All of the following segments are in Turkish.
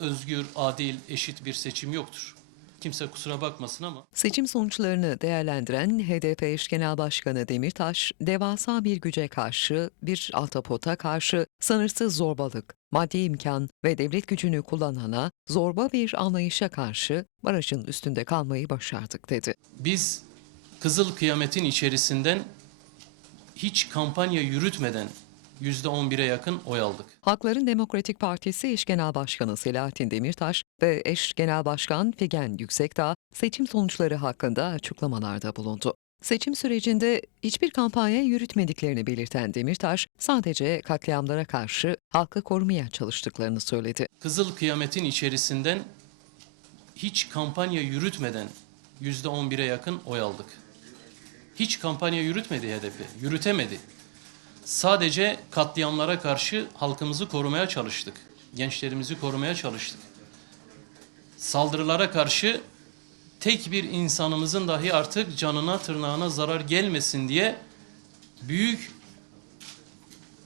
özgür, adil, eşit bir seçim yoktur. Kimse kusura bakmasın ama Seçim sonuçlarını değerlendiren HDP eş genel başkanı Demirtaş, devasa bir güce karşı, bir altapota karşı sınırsız zorbalık, maddi imkan ve devlet gücünü kullanana zorba bir anlayışa karşı barajın üstünde kalmayı başardık dedi. biz Kızıl Kıyamet'in içerisinden hiç kampanya yürütmeden yüzde on bire yakın oy aldık. Halkların Demokratik Partisi eş genel başkanı Selahattin Demirtaş ve eş genel başkan Figen Yüksekdağ seçim sonuçları hakkında açıklamalarda bulundu. Seçim sürecinde hiçbir kampanya yürütmediklerini belirten Demirtaş, sadece katliamlara karşı halkı korumaya çalıştıklarını söyledi. Kızıl Kıyamet'in içerisinden hiç kampanya yürütmeden yüzde on bire yakın oy aldık. Hiç kampanya yürütmedi HDP, yürütemedi. Sadece katliamlara karşı halkımızı korumaya çalıştık. Gençlerimizi korumaya çalıştık. Saldırılara karşı tek bir insanımızın dahi artık canına tırnağına zarar gelmesin diye büyük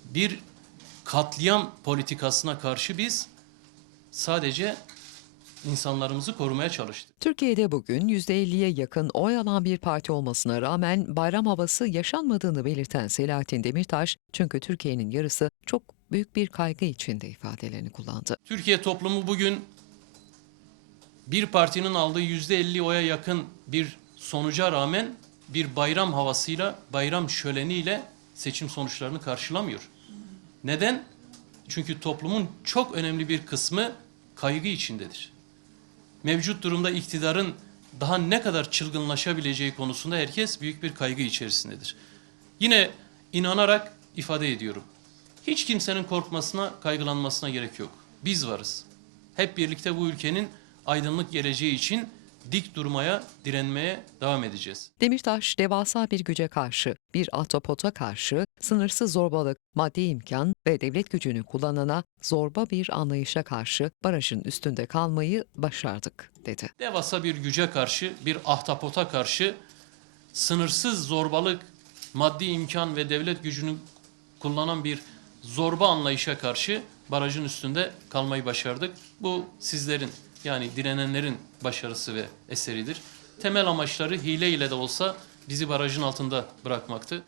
bir katliam politikasına karşı biz sadece insanlarımızı korumaya çalıştık. Türkiye'de bugün %50'ye yakın oy alan bir parti olmasına rağmen bayram havası yaşanmadığını belirten Selahattin Demirtaş, çünkü Türkiye'nin yarısı çok büyük bir kaygı içinde ifadelerini kullandı. Türkiye toplumu bugün bir partinin aldığı yüzde elli oya yakın bir sonuca rağmen bir bayram havasıyla, bayram şöleniyle seçim sonuçlarını karşılamıyor. Neden? Çünkü toplumun çok önemli bir kısmı kaygı içindedir. Mevcut durumda iktidarın daha ne kadar çılgınlaşabileceği konusunda herkes büyük bir kaygı içerisindedir. Yine inanarak ifade ediyorum. Hiç kimsenin korkmasına, kaygılanmasına gerek yok. Biz varız. Hep birlikte bu ülkenin aydınlık geleceği için dik durmaya, direnmeye devam edeceğiz. Demirtaş, devasa bir güce karşı, bir atopota karşı sınırsız zorbalık, maddi imkan ve devlet gücünü kullanana zorba bir anlayışa karşı barajın üstünde kalmayı başardık, dedi. Devasa bir güce karşı, bir ahtapota karşı sınırsız zorbalık, maddi imkan ve devlet gücünü kullanan bir zorba anlayışa karşı barajın üstünde kalmayı başardık. Bu sizlerin yani direnenlerin başarısı ve eseridir. Temel amaçları hile ile de olsa bizi barajın altında bırakmaktı.